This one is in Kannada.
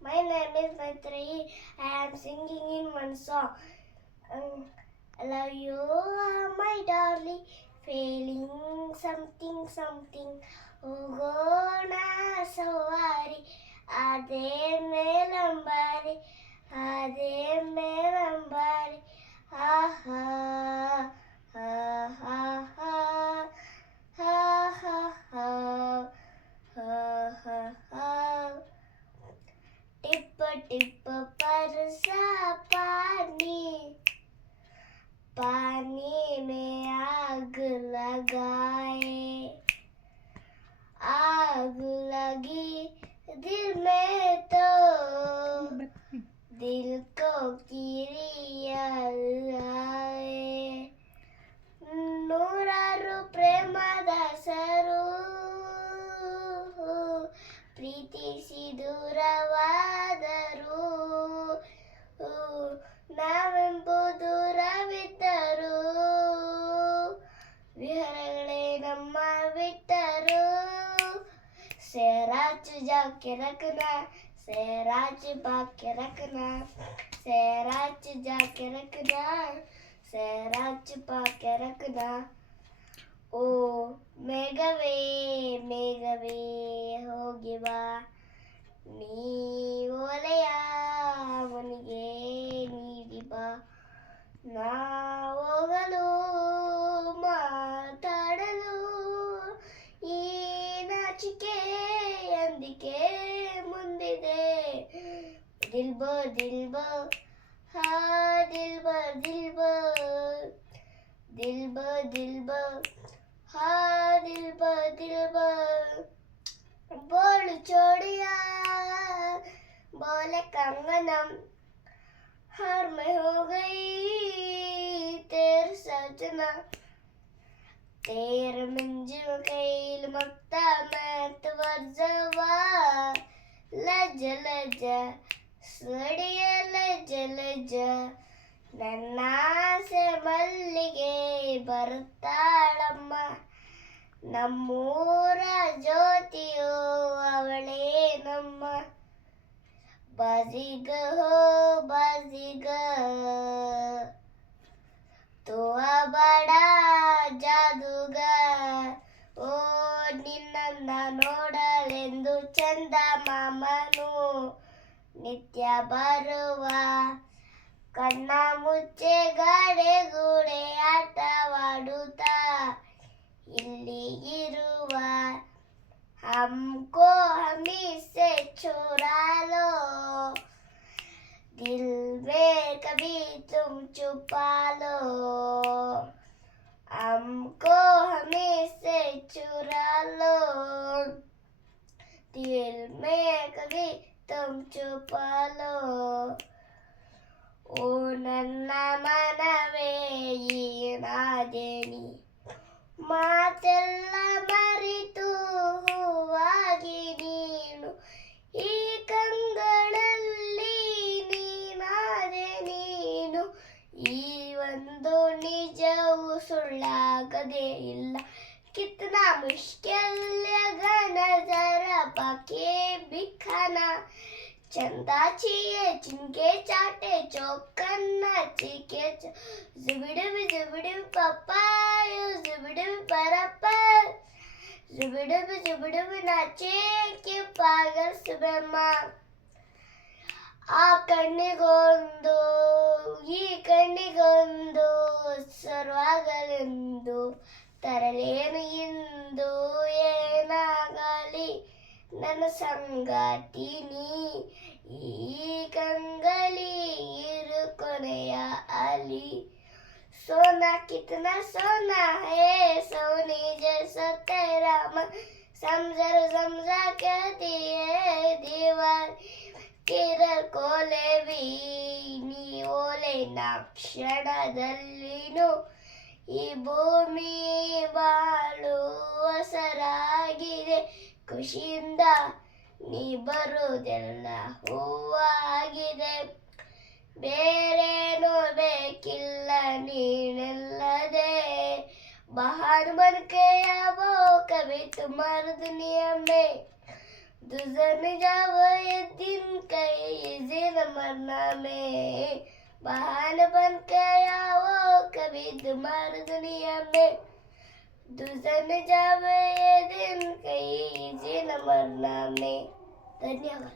My name is Maitreyi. I am singing in one song. I love you, my darling. Feeling something, something. ಹೋಗೋಣ ಸವಾರಿ ಅದೇ ಮೇಲಂಬಾರಿ ಅದೇ ಮೇಲಂಬಾರಿ ಆಹಾ ಆಹಾ टिप टिप बरसा पानी पानी में आग लगाए आग लगी दिल में तो दिल को ಕಿರಿಯ ಆए ನೂರಾರು ಪ್ರೇಮದಾಸರು ಪ್ರೀತಿಸಿ ದೂರವಾದರು ನಾವೆಂಬುದು ದೂರವಿದ್ದರು ವಿಹರಗಳೇ ನಮ್ಮ ಬಿಟ್ಟರು सेराज जाके रखना सेराज बाके रखना सेराज जाके रखना सेराज बाके रखना ओ ಮೇಘವೇ ಮೇಘವೇ ಹೋಗಿ ಬಾ ನೀ ಒಲೆಯ ಅವನಿಗೆ ನೀಡಿ ಬಾ ನಾ ಹೋಗಲು ಮಾತಾಡಲು ಈ ನಾಚಿಕೆ ಎಂದಿಕೆ ಮುಂದಿದೆ ದಿಲ್ಬೋ ದಿಲ್ಬೋ ಹಾ ದಿಲ್ಬೋ ದಿಲ್ಬೋ ದಿಲ್ಬೋ ದಿಲ್ಬೋ ಹಾ ದಿಲ್ಬೋ ದಿಲ್ಬೋ बोल छोड़िया बोले कंगनम हार में हो गई तेरे सजना तेरे मंजिल कैल मक्ता मैं तवर जवा लज लज सड़िय लज लज ನನ್ನಾಸೆ ಮಲ್ಲಿಗೆ ಬರುತ್ತಾಳಮ್ಮ ನಮ್ಮೂರ ಜ್ಯೋತಿಯೋ ಅವಳೇ ನಮ್ಮ ಬಾಜಿಗ ಹೋ ಬಾಜಿಗ ತುವ ಬಡ ಜಾದುಗ ಓ ನಿನ್ನ ನೋಡಲೆಂದು ಚಂದ ಮಾಮನು ನಿತ್ಯ ಬರುವ ಕಣ್ಣ ಮುಚ್ಚೆ ಗಾಡೆ ಗೂಡೆ ಆಟವಾಡುತ್ತಾ ಇಲ್ಲಿ ಇರುವ हमको हमी से चुरा लो दिल में कभी तुम छुपा लो हमको हमी से चुरा लो दिल में कभी तुम छुपा लो ओ नन्ना मनवे ಈ ನಾದೇನಿ ಮಾತೆಲ್ಲ ಮರೆತು ಹೂವಾಗಿ ನೀನು ಈ ಕಂಗಳಲ್ಲಿ ನೀನಾದೆ ನೀನು ಈ ಒಂದು ನಿಜವು ಸುಳ್ಳಾಗದೇ ಇಲ್ಲ ಕಿತ್ನಾ ಮುಷ್ಕಿಲ್ ನಜರ ಬಾಕಿ ಬಿಖಾನಾ चंदा चाहिए जिनके चाटे चौकन्ना चीके जुबिडुबी पप्पायो जुबिडुबी परप्पा जुबिडुबी नाचे के पागल सुबह माँ ಆ ಕಣ್ಣಿಗೊಂದು ಈ ಕಣ್ಣಿಗೊಂದು ಸರ್ವಾಗಲೆಂದು ತರಲೇನು ಇಂದು ಏನಾಗಲಿ ನನ್ನ ಸಂಗಾತಿ ನೀ ಈ ಕಂಗಲಿ ಇರು ಕೊನೆಯ ಅಲಿ सोना कितना सोना है सोने जैसा तेरा मन समझा समझा कहती है दीवार किरल कोलेवी ನೀ ಓಲೆನ ಕ್ಷಣದಲ್ಲಿನು ಈ ಭೂಮಿ ಬಾಳು ಹೊಸರಾಗಿದೆ ಖುಷಿಯಿಂದ ನೀ ಬರುವುದೆಲ್ಲ ಹೂವಾಗಿದೆ ಬೇರೇನು ಬೇಕಿಲ್ಲ ನೀನೆಲ್ಲದೆ बाहर बन के आवो कभी तुम्हारी दुनिया में दुजन जाओ ये दिन कई न मरना में, बहाने बन के आओ कभी तुम्हारी दुनिया में, दुल्हन जावे ये दिन कहीं जी न मरना में। धन्यवाद।